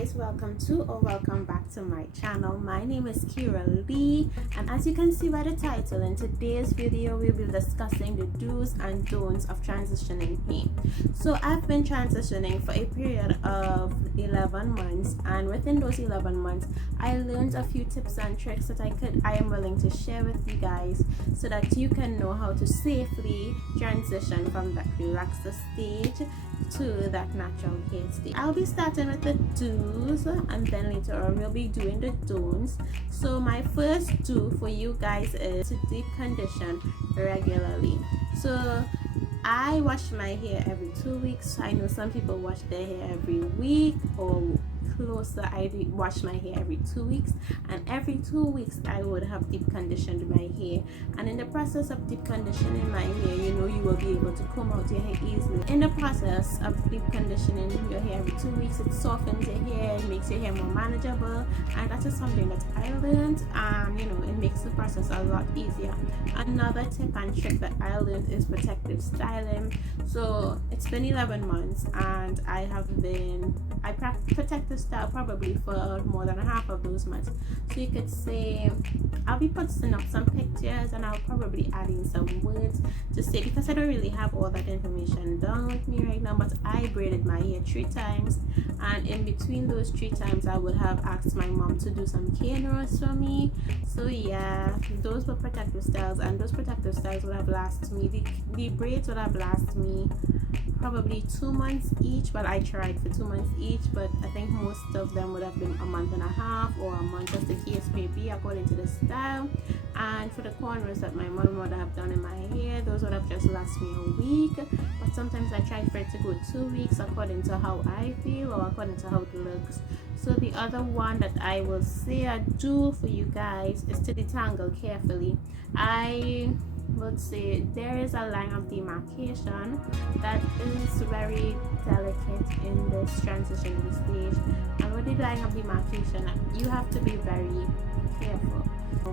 guys, welcome to or welcome back to my channel. My name is Kira Lee, and as you can see by the title, in today's video we'll be discussing the do's and don'ts of transitioning hair. So I've been transitioning for a period of 11 months, and within those 11 months I learned a few tips and tricks that I am willing to share with you guys so that you can know how to safely transition from that relaxer stage to that natural hair stage. I'll be starting with the do's, and then later on we'll be doing the don'ts. So my first do for you guys is to deep condition regularly. So I wash my hair every 2 weeks. I know some people wash their hair every week or closer. I do wash my hair every 2 weeks, and every 2 weeks I would have deep conditioned my hair. And in the process of deep conditioning my hair, you know, you will be able to comb out your hair easily. In the process of deep conditioning your hair every 2 weeks, it softens your hair, it makes your hair more manageable, and that is something that I learned, and you know, it makes the process a lot easier. Another tip and trick that I learned is protective styling. So it's been 11 months and I practice protective style probably for more than half of those months. So you could say I'll be posting up some pictures, and I'll probably add in some words to say, because I don't really have all that information down with me right now, but I braided my hair 3 times, and in between those 3 times I would have asked my mom to do some cane rows for me. So yeah, those were protective styles, and those protective styles would have lasted me, the braids would have lasted me probably 2 months each. But I tried for 2 months each, but I think most of them would have been a month and a half or a month, as the case may be, according to the style. And for the cornrows that my mom would have done in my hair, those would have just lasted me a week. But sometimes I try for it to go 2 weeks, according to how I feel or according to how it looks. So the other one that I will say I do for you guys is to detangle carefully. I would say there is a line of demarcation that is very delicate in this transition stage, and with the line of demarcation you have to be very careful.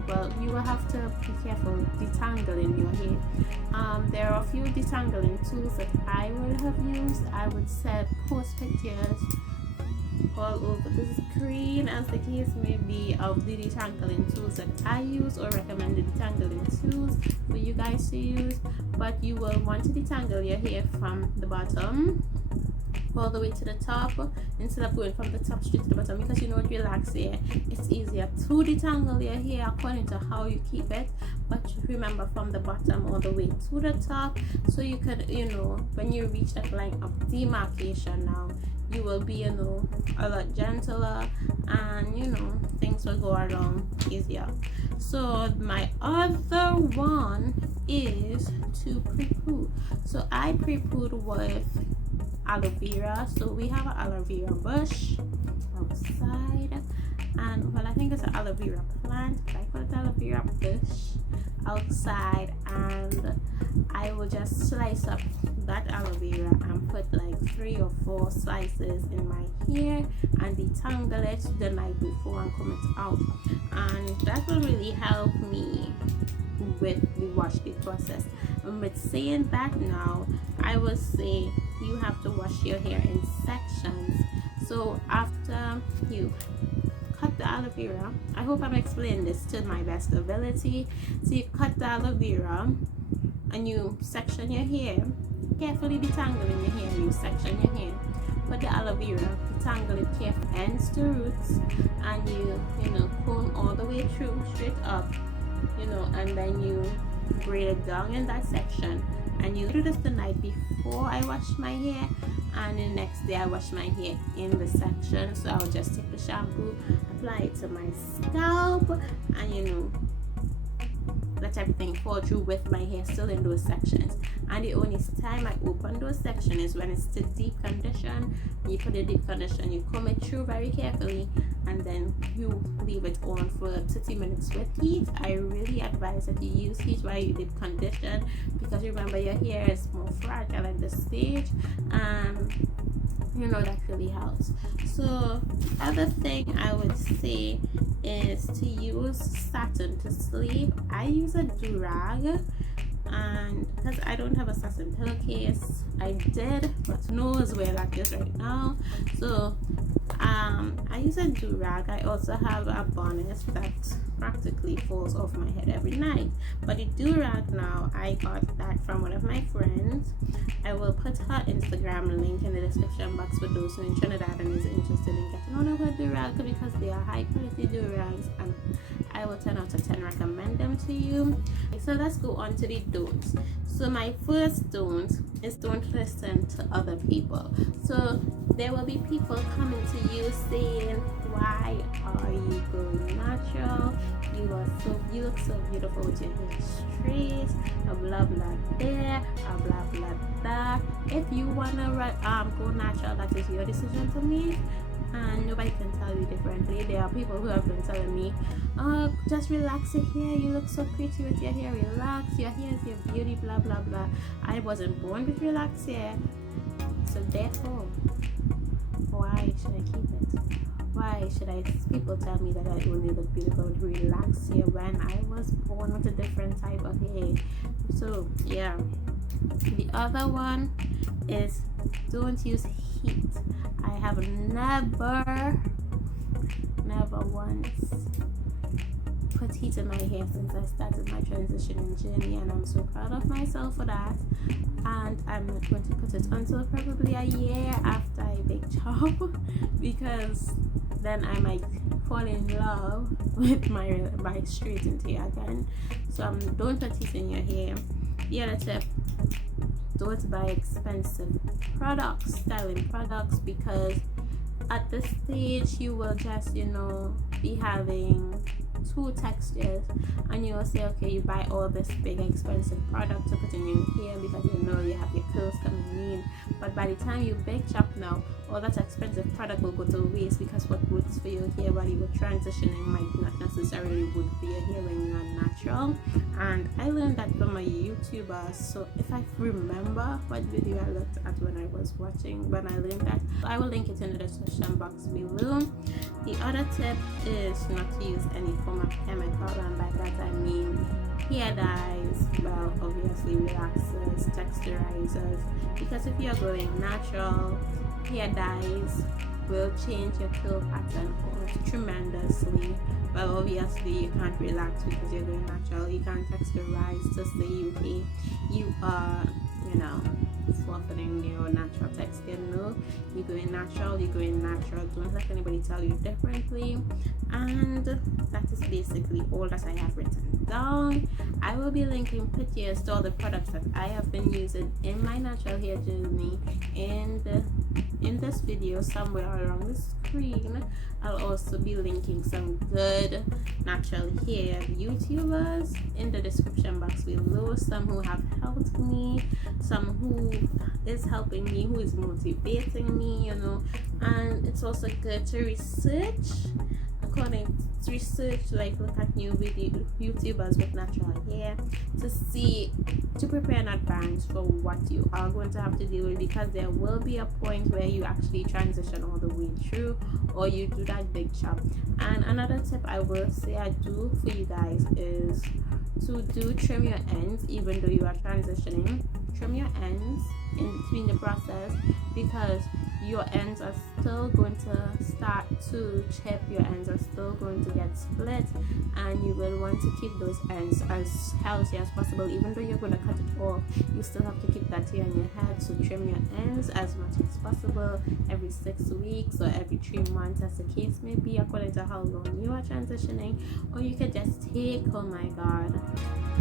Well, you will have to be careful detangling your hair. There are a few detangling tools that I would have used. I would post pictures all over the screen, as the case may be, of the detangling tools that I use or recommended detangling tools for you guys to use. But you will want to detangle your hair from the bottom all the way to the top instead of going from the top straight to the bottom, because you know with relaxed hair it's easier to detangle your hair according to how you keep it. But remember, from the bottom all the way to the top, so you could, you know, when you reach that line of demarcation, now you will be, you know, a lot gentler, and you know, things will go along easier. So my other one is to pre-poo. So I pre-pooed with aloe vera. So we have an aloe vera bush outside, and well, I think it's an aloe vera plant, but I call it aloe vera bush outside, and I will just slice up that aloe vera and put like 3 or 4 slices in my hair and detangle it the night before and comb it out, and that will really help me with the wash day process. And with saying that, now I will say you have to wash your hair in sections. So after you cut the aloe vera, I hope I'm explaining this to my best ability. So you cut the aloe vera and you section your hair, carefully detangling your hair. You section your hair, put the aloe vera, detangle it carefully ends to roots, and you know, comb all the way through straight up, you know, and then you braid it down in that section. And you do this the night before I wash my hair, and the next day I wash my hair in the section. So I'll just take the shampoo, apply it to my scalp, and you know, let everything fall through with my hair still in those sections. And the only time I open those sections is when it's to deep condition. You put the deep condition, you comb it through very carefully, and then you leave it on for 30 minutes with heat. I really advise that you use heat while you deep condition, because remember, your hair is more fragile at this stage, and you know, that really helps. So other thing I would say is to use satin to sleep. I use a do-rag, and because I don't have a satin pillowcase, I did, but knows where that is right now. So I use a do-rag. I also have a bonnet that practically falls off my head every night, but the do-rag now, I got that from one of my friends. I will put her Instagram link in the description box for those who are in Trinidad and is interested in getting one of her do-rags, because they are high quality do-rags and I will 10 out of 10 recommend them to you. So let's go on to the don'ts. So my first don't is don't listen to other people. So there will be people coming to you saying, why are you going natural? You look so beautiful with your hair straight, a blah blah there, a blah blah that. If you wanna go natural, that is your decision to make, and nobody can tell you differently. There are people who have been telling me, oh, just relax your hair, you look so pretty with your hair, relax, your hair is your beauty, blah blah blah. I wasn't born with relaxed hair, so therefore, why should I keep it? Why should people tell me that I only look beautiful with relaxed hair when I was born with a different type of hair? So yeah. The other one is don't use heat. I have never once put heat in my hair since I started my transitioning journey, and I'm so proud of myself for that. And I'm not going to put it until probably a year after I bake chop, because then I might fall in love with my straightened hair again. So don't put heat in your hair. The other tip, don't buy expensive products, styling products, because at this stage you will just be having two textures, and you will say, okay, you buy all this big expensive product to put in your hair because you have your curls coming in, but by the time you bake chop now, all that expensive product will go to waste, because what works for your hair while you were transitioning might not necessarily work for your hair when you're natural. And I learned that from a YouTuber, so if I remember what video I looked at when I learned that, I will link it in the description box below. The other tip is not to use any form of chemical, and by that I mean hair dyes, well, obviously relaxers, texturizers, because if you're going natural, hair dyes will change your curl pattern tremendously. Well, obviously you can't relax because you're going natural. You can't texturize to say you are softening your natural texture. No, you're going natural. Don't let anybody tell you differently. And that is basically all that I have written down. I will be linking pictures to all the products that I have been using in my natural hair journey in this video somewhere along the screen. I'll also be linking some good natural hair YouTubers in the description box below, some who have helped me, some who is helping me, who is motivating me, and it's also good to research like look at new YouTubers with natural hair to prepare in advance for what you are going to have to deal with, because there will be a point where you actually transition all the way through, or you do that big chop. And another tip I will say I do for you guys is to trim your ends. Even though you are transitioning, trim your ends in between the process, because your ends are still going to start to chip, your ends are still going to get split, and you will want to keep those ends as healthy as possible. Even though you're going to cut it off, you still have to keep that hair on your head. So trim your ends as much as possible every 6 weeks or every 3 months, as the case may be, according to how long you are transitioning. Or you could just take, oh my god,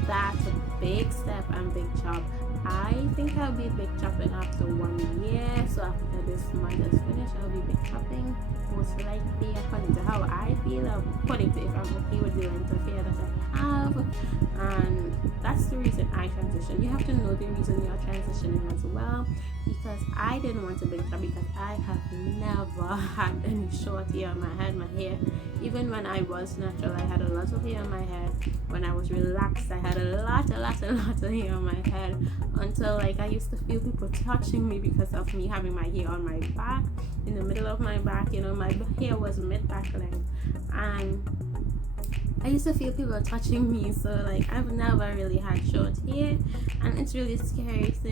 that's a big step and big chop. I think I'll be big chopping after 1 year, so after this month is finished, I'll be big chopping, most likely, according to how I feel, according to if I'm okay with the length of hair that I have. And that's the reason I transition. You have to know the reason you're transitioning as well, because I didn't want to big chop because I have never had any short hair on my head. My hair, even when I was natural, I had a lot of hair on my head. When I was relaxed, I had a lot of hair on my head, until like I used to feel people touching me because of me having my hair on my back, in the middle of my back. My hair was mid-back length, and I used to feel people touching me, so like I've never really had short hair, and it's really scary. So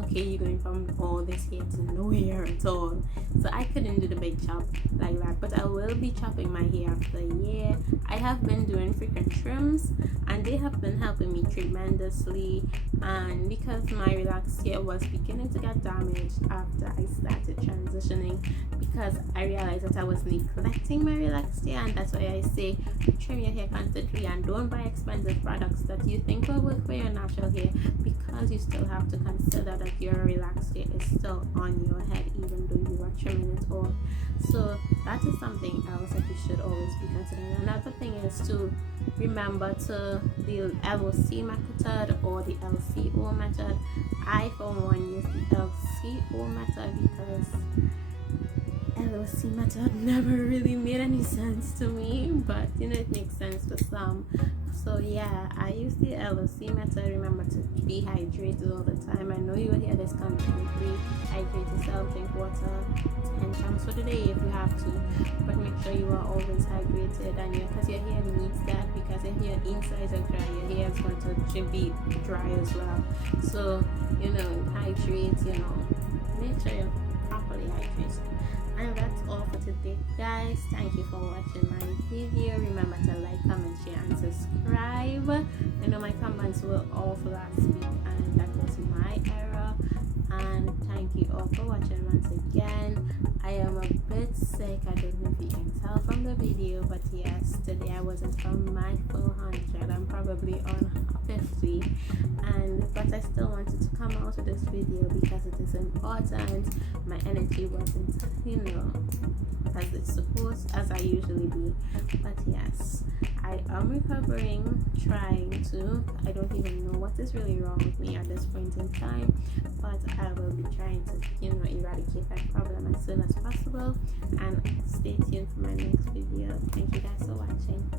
okay, you're going from all this hair to no hair at all. So I couldn't do the big chop like that, but I will be chopping my hair after a year. I have been doing frequent trims, and they have been helping me tremendously. And because my relaxed hair was beginning to get damaged after I started transitioning, because I realized that I was neglecting my relaxed hair, and that's why I say trim your hair constantly and don't buy expensive products that you think will work for your natural hair, because you still have to consider that your relaxed hair is still on your head even though you are trimming it off. So that is something else that you should always be considering. Another thing is to remember to the LOC method or the LCO method. I for one use the LCO method because LOC method never really made any sense to me, but it makes sense for some. So yeah, I use the LOC method. Remember to be hydrated all the time. I know you will hear this constantly. Hydrate yourself, drink water 10 times for the day if you have to, but make sure you are always hydrated, and because your hair needs that, because if your insides are dry, your hair is going to be dry as well. So hydrate, make sure you're properly hydrated. And that's all for today, guys. Thank you for watching my video. Remember to like, comment, share, and subscribe. I know my comments were off last week, and that was my error. And thank you all for watching once again. I am a bit sick. I don't know if you can tell from the video, but yes, today I wasn't from my full 100. I'm probably on 50, but I still wanted to come out with this video because it is important. My energy wasn't as it's supposed, as I usually be, but yes, I am recovering, trying to. I don't even know what is really wrong with me at this point in time, but I will be trying to eradicate that problem as soon as possible. And stay tuned for my next video. Thank you guys for watching.